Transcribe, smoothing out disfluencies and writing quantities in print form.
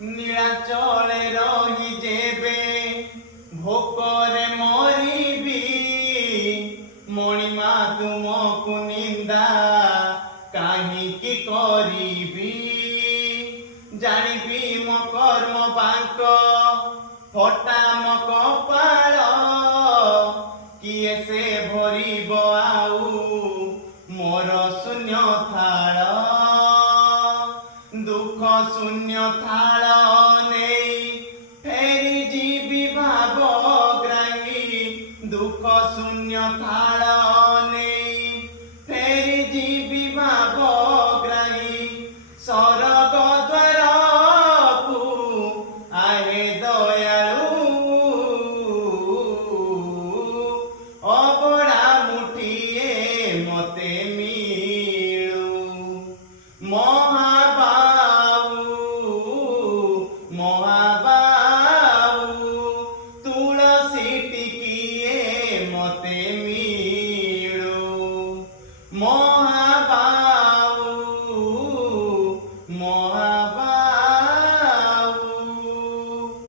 नीलाचले रही जेबे भोकरे मरिबी मणिमा तुमको निंदा काहींकी करिबी जानिबी मो कर्म बांक फटा मो कपाळ किए से भरिब आउ मोर शून्य थाल दुख शून्य थाल नहीं फेरी जीवी भावग्राही दुख शून्य थाल